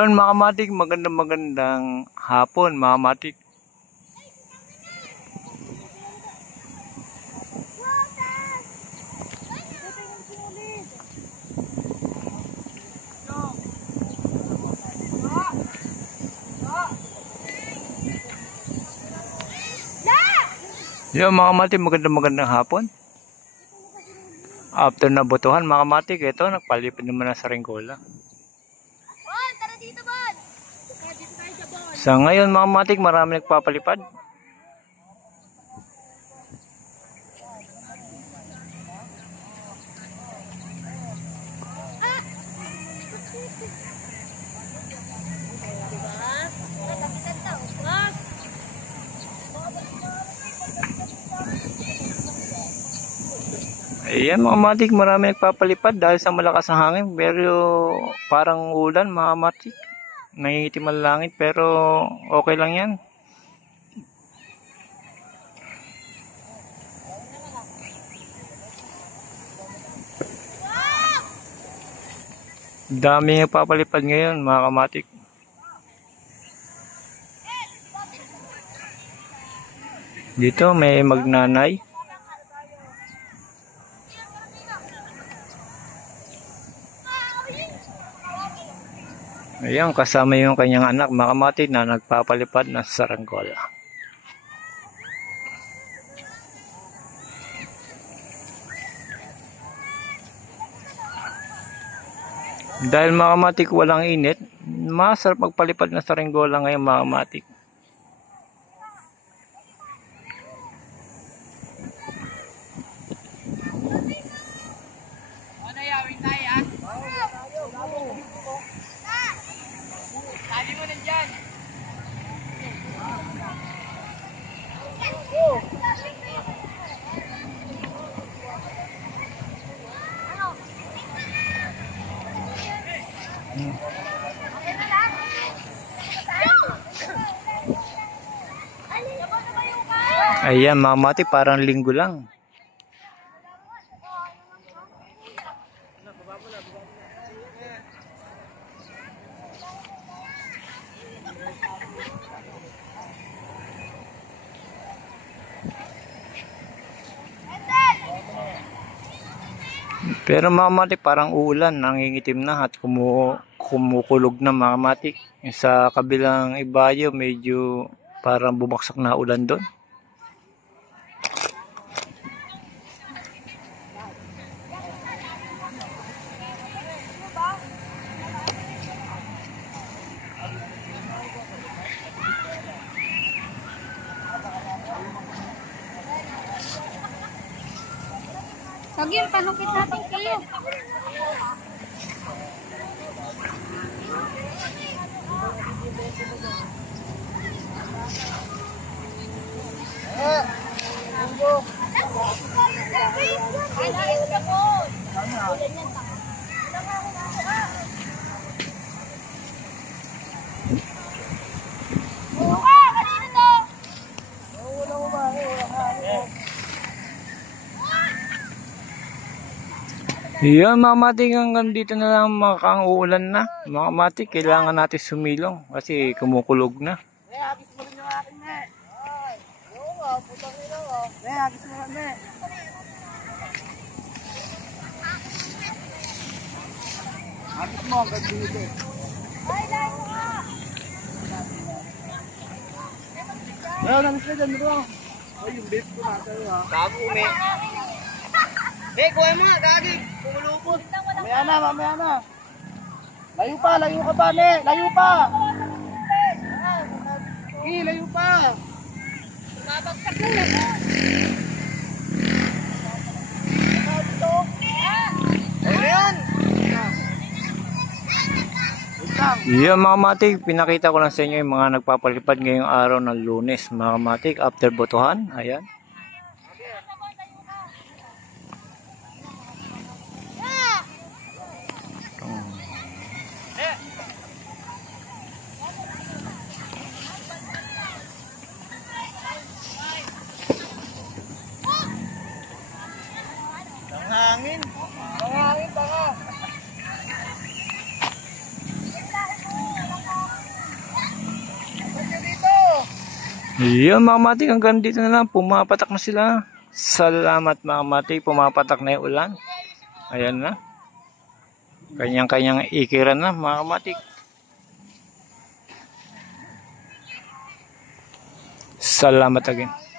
Yon mga kamatik, magandang hapon mga kamatik. Yon mga kamatik, magandang hapon. After na botohan mga kamatik, ito nagpalipad naman na sa Ringgola. Sa ngayon mga kamatik, marami nagpapalipad. Ayan mga kamatik, marami nagpapalipad dahil sa malakas na hangin, pero parang ulan mga kamatik. Nangingitim ang langit pero okay lang yan. Dami nagpapalipad ngayon mga kamatik. Dito may magnanay. Ayan, kasama yung kanyang anak mga kamatik na nagpapalipad na sa Ringgola. Dahil mga kamatik walang init, masarap magpalipad na sa Ringgola ngayon mga kamatik. Sabi mo nandyan. Ayan mga kamatik, parang linggo lang. Pero mga kamatik, parang uulan, nangingitim na at kumukulog na mga kamatik. Sa kabilang ibayo, medyo parang bumaksak na ulan doon. Sagim, panukit natin kayo. Yan mga kamatik, hanggang dito na lang makakang uulan na. Mga kamatik, kailangan natin sumilong kasi kumukulog na. Hagis mo rin yung akin, ne. Ay, oo nga, putang ina nga. Hagis mo rin, ne. Hagis mo, hanggang dito. Ay, lahat mo nga. Meron, hagis na dyan, bro. Ay, yung babe ko nasa iyo, ha. Bago, umi. Kuha mo nga, gagi. Kumulupot. Mamaya na. Layo ka pa, ne. Layo pa. Layo pa. Mabagsak na lang. Ayan. Yan mga kamatik, pinakita ko lang sa inyo yung mga nagpapalipad ngayong araw ng Lunes mga kamatik after botohan. Ayan. Hangin. Hangin, baka. Yun mga kamatik, hanggang dito na lang. Pumapatak na sila. Salamat mga kamatik. Pumapatak na yung ulan. Ayan na. Kanyang-kanyang ikiran na mga kamatik. Salamat again.